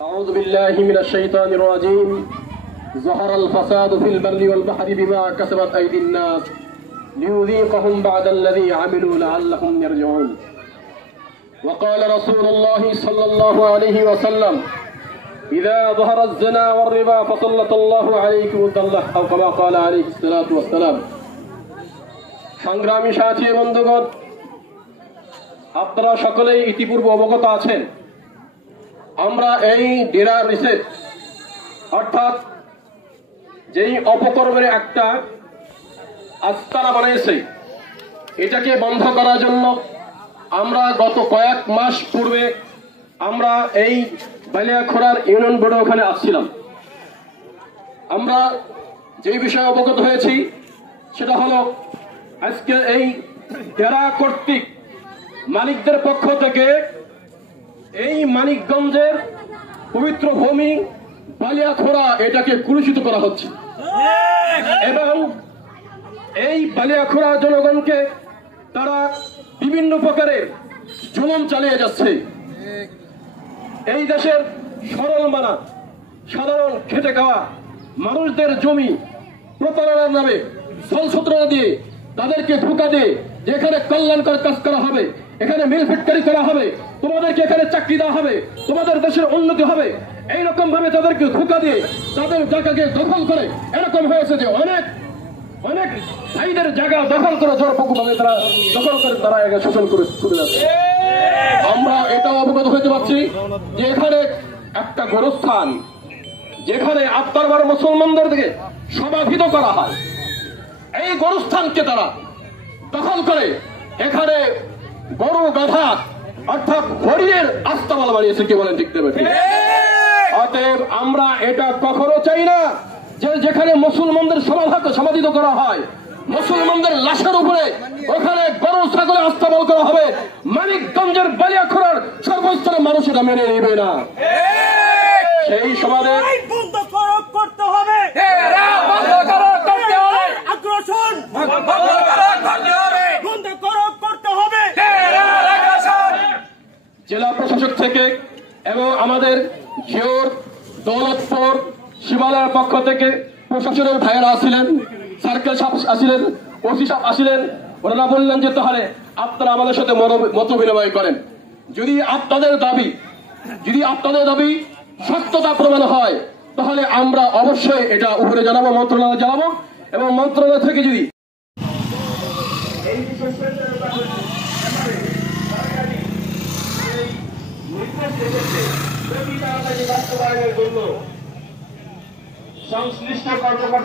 أعوذ بالله من الشيطان الرجيم ظهر الفساد في البر والبحر بما كسبت أيدي الناس ليذيقهم بعد الذي عملوا لعلهم يرجعون وقال رسول الله صلى الله عليه وسلم إذا ظهر الزنا والربا فسلط الله عليكم الضلة أو كما قال عليه الصلاة والسلام সংগ্রামী সাথী বন্ধুগণ, আপনারা সকলেই ইতিপূর্বে অবগত আছেন আমরা এই ডেরা রিসেট অর্থাৎ যেই অপকর্মের একটা আস্তানা বানিয়েছে এটাকে বন্ধ করার জন্য আমরা গত কয়েক মাস পূর্বে আমরা এই বালিয়াখোড়ার ইউনিয়ন বোর্ডে ওখানে আসছিলাম। আমরা যে বিষয়ে অবগত হয়েছি সেটা হলো আজকে এই ডেরা কর্তৃক মালিকদের পক্ষ থেকে এই মানিকগঞ্জের পবিত্র ভূমি বালিয়াখোড়া এটাকে কলুষিত করা হচ্ছে এবং এই বালিয়াখোড়া জনগণকে তারা বিভিন্ন প্রকারের জুলুম চালিয়ে যাচ্ছে। এই দেশের সরল মানা সাধারণ খেটে খাওয়া মানুষদের জমি প্রতারণার নামে ছলছত্রণা দিয়ে তাদেরকে ধোঁকা দিয়ে যেখানে কল্যাণকর কাজ করা হবে, এখানে মিল ফ্যাক্টরি করা হবে, তোমাদেরকে এখানে চাকরি দেওয়া হবে, তোমাদের দেশের উন্নতি হবে, এইরকম ভাবে তাদেরকে ধোঁকা দিয়ে তাদের জায়গাকে দখল করে এরকম হয়েছে যে অনেক অনেক ভাইদের জায়গা দখল করে জোরপূর্বকভাবে তারা দখল করে তারা একে শোষণ করে যাচ্ছে। আমরা এটাও অবগত হতে পারছি যে এখানে একটা গোরস্থান যেখানে আপনার মুসলমানদের দিকে সমাহিত করা হয়, এই গোরস্থানকে তারা দখল করে এখানে গরু গাধা অর্থাৎ হরিণের আস্তাবল বানিয়েছে। কি বলেন ঠিক দেবে? অতএব আমরা এটা কখনো চাই না যে যেখানে মুসলমানদের সমাধিত করা হয় মুসলমানদের লাশের উপরে ওখানে গরু ছাগলের আস্তাবল করা হবে। মানিকগঞ্জের বালিয়াখোড়ার সর্বস্তরের মানুষ এটা মেনে নেবে না। সেই সমাজে করতে হবে আগ্রাসন করতে হবে। জেলা প্রশাসক থেকে এবং আমাদের জিওর দৌলতপুর শিবালয়ের পক্ষ থেকে প্রশাসনের ভাইয়েরা আসছিলেন, সার্কেল সাহেব আসছিলেন, ওসি সাহেব আসছিলেন। ওনারা বললেন যে তাহলে আপনারা আমাদের সাথে মত বিনিময় করেন, যদি আপনাদের দাবি সত্যতা প্রমাণ হয় তাহলে আমরা অবশ্যই এটা উপরে জানাবো, মন্ত্রণালয়ে জানাবো এবং মন্ত্রণালয় থেকে যদি সংশ্লিষ্ট কর্মকর্তা